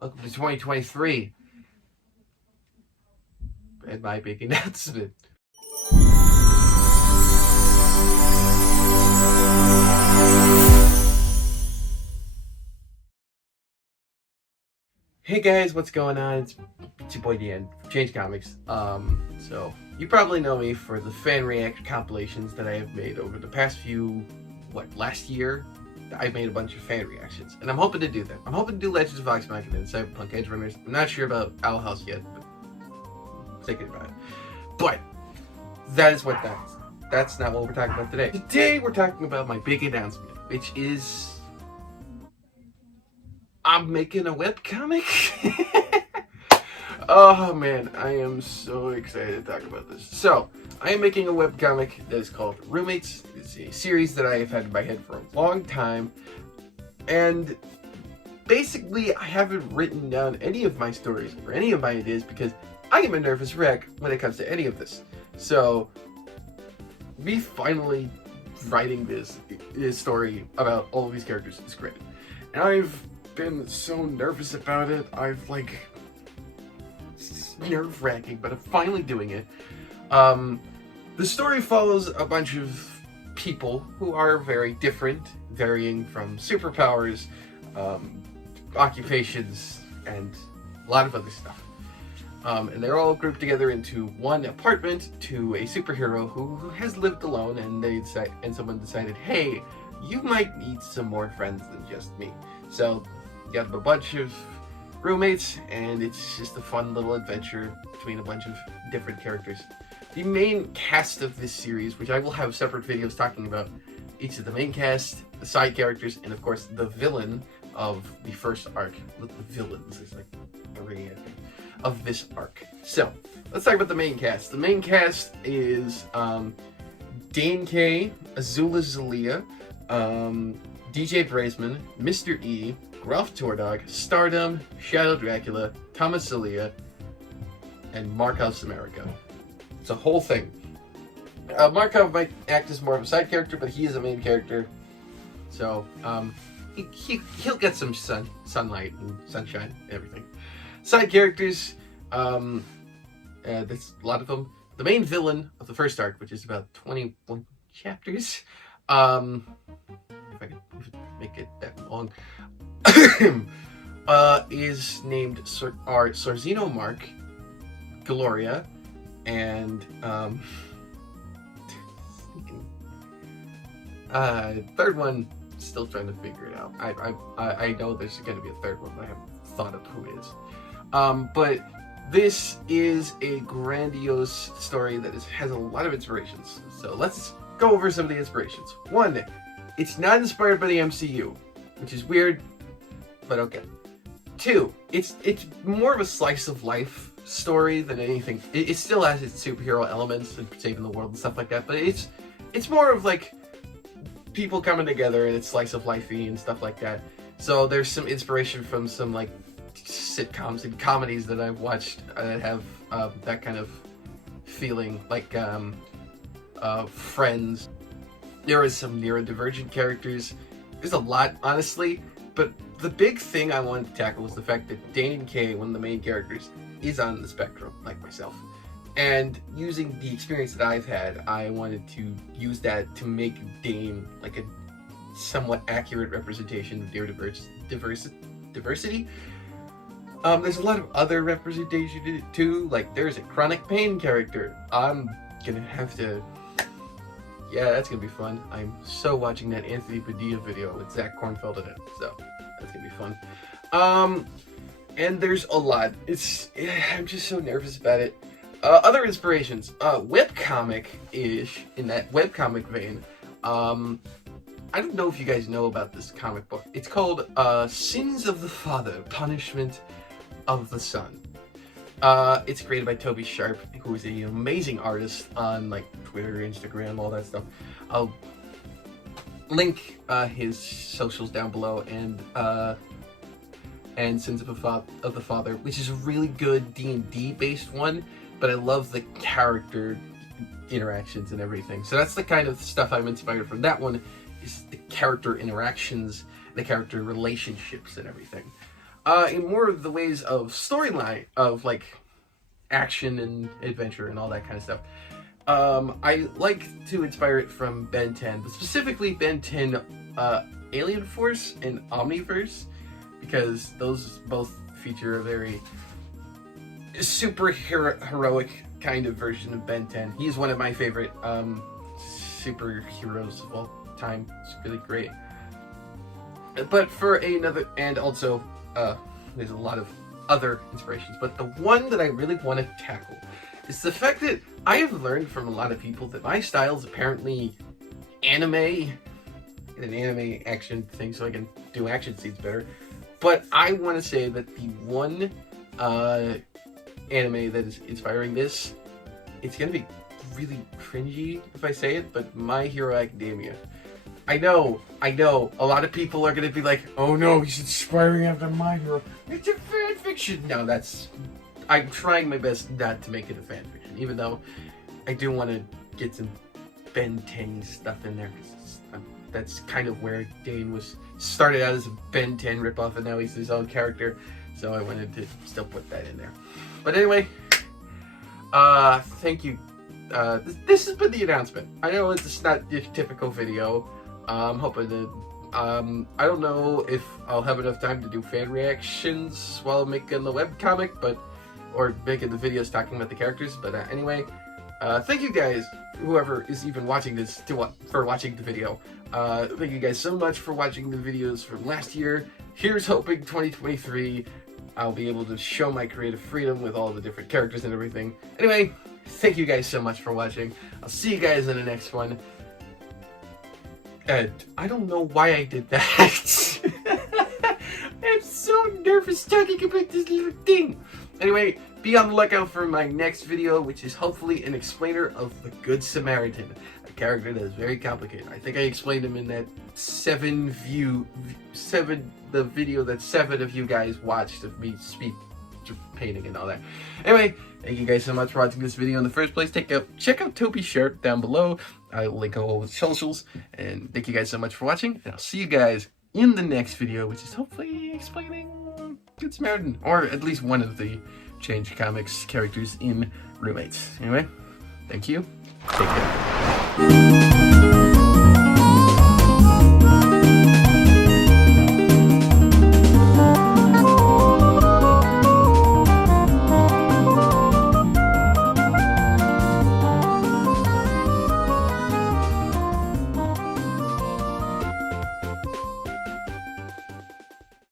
Welcome to 2023 and my big announcement. Hey guys, what's going on? It's your boy Dan from Change Comics. So you probably know me for the fan react compilations that I have made over the past last year. I've made a bunch of fan reactions, and I'm hoping to do that. I'm hoping to do Legends of Vox Machina and Cyberpunk Edge Runners. I'm not sure about Owl House yet, but I'm thinking about it. But that is what that's not what we're talking about today. Today we're talking about my big announcement, which is I'm making a webcomic. Oh man, I am so excited to talk about this. So, I am making a webcomic that is called Roommates. It's a series that I have had in my head for a long time. And basically, I haven't written down any of my stories or any of my ideas because I am a nervous wreck when it comes to any of this. So, me finally writing this story about all of these characters is great. And I've been so nervous about it. It's nerve-wracking, but I'm finally doing it. The story follows a bunch of people who are very different, varying from superpowers, occupations, and a lot of other stuff. And they're all grouped together into one apartment to a superhero who has lived alone, and someone decided, hey, you might need some more friends than just me. So you got a bunch of roommates, and it's just a fun little adventure between a bunch of different characters. The main cast of this series, which I will have separate videos talking about each of the main cast, the side characters, and of course the villain of the first arc. The villains, there's like 3 of this arc. So let's talk about the main cast. The main cast is Dane K, Azula Zalia, DJ Braisman, Mr. E, Ralph Tordog, Stardom, Shadow Dracula, Thomas Celia, and Markov America. It's a whole thing. Markov might act as more of a side character, but he is a main character. So, he'll get some sunlight and sunshine and everything. Side characters, there's a lot of them. The main villain of the first arc, which is about 21 chapters, if I can make it that long, is named Sorzino Mark, Gloria, and third one, still trying to figure it out. I know there's going to be a third one, but I haven't thought of who it is. But this is a grandiose story that has a lot of inspirations. So let's go over some of the inspirations. 1, it's not inspired by the MCU, which is weird, but okay. 2, it's more of a slice of life story than anything. It still has its superhero elements and saving the world and stuff like that, but it's more of like people coming together and it's slice of lifey and stuff like that. So there's some inspiration from some like sitcoms and comedies that I've watched that have that kind of feeling, like Friends. There is some neurodivergent characters. There's a lot, honestly, but the big thing I wanted to tackle was the fact that Dane K, one of the main characters, is on the spectrum, like myself. And using the experience that I've had, I wanted to use that to make Dane like a somewhat accurate representation of diversity. There's a lot of other representation too, like there's a chronic pain character. I'm gonna have to... Yeah, that's gonna be fun. I'm so watching that Anthony Padilla video with Zach Kornfeld in it, so that's gonna be fun. And there's a lot. I'm just so nervous about it. Other inspirations, webcomic-ish, in that webcomic vein. I don't know if you guys know about this comic book. It's called Sins of the Father, Punishment of the Son. It's created by Toby Sharp, who is an amazing artist on like Twitter, Instagram, all that stuff. I'll link his socials down below, and Sins of the Father, which is a really good D&D based one, but I love the character interactions and everything. So that's the kind of stuff I'm inspired from. That one is the character interactions, the character relationships and everything. in more of the ways of storyline, of like action and adventure and all that kind of stuff. I like to inspire it from Ben 10, but specifically Ben 10 Alien Force and Omniverse, because those both feature a very heroic kind of version of Ben 10. He's one of my favorite superheroes of all time. It's really great. But for another, and also there's a lot of other inspirations, but the one that I really want to tackle is the fact that I have learned from a lot of people that my style is apparently anime, an anime action thing, so I can do action scenes better. But I want to say that the one anime that is inspiring this, it's gonna be really cringy if I say it, but My Hero Academia. I know, a lot of people are gonna be like, oh no, he's inspiring after My Hero. It's a fan fiction. No, I'm trying my best not to make it a fan fiction, even though I do want to get some Ben 10 stuff in there. That's kind of where Dane was started out as a Ben 10 ripoff, and now he's his own character. So I wanted to still put that in there. But anyway, thank you. This has been the announcement. I know it's not your typical video. I'm hoping to, I don't know if I'll have enough time to do fan reactions while making the webcomic, or making the videos talking about the characters. But anyway, thank you guys, whoever is even watching this, for watching the video. Thank you guys so much for watching the videos from last year. Here's hoping 2023 I'll be able to show my creative freedom with all the different characters and everything. Anyway, thank you guys so much for watching. I'll see you guys in the next one. I don't know why I did that. I'm so nervous talking about this little thing. Anyway, be on the lookout for my next video, which is hopefully an explainer of the Good Samaritan, a character that is very complicated. I think I explained him in that the video that 7 of you guys watched of me speak painting and all that. Anyway, thank you guys so much for watching this video in the first place. Check out Toby's shirt down below. I will link all his socials. And thank you guys so much for watching. And I'll see you guys in the next video, which is hopefully explaining Good Samaritan, or at least one of the Change Comics characters in Roommates. Anyway, thank you. Take care.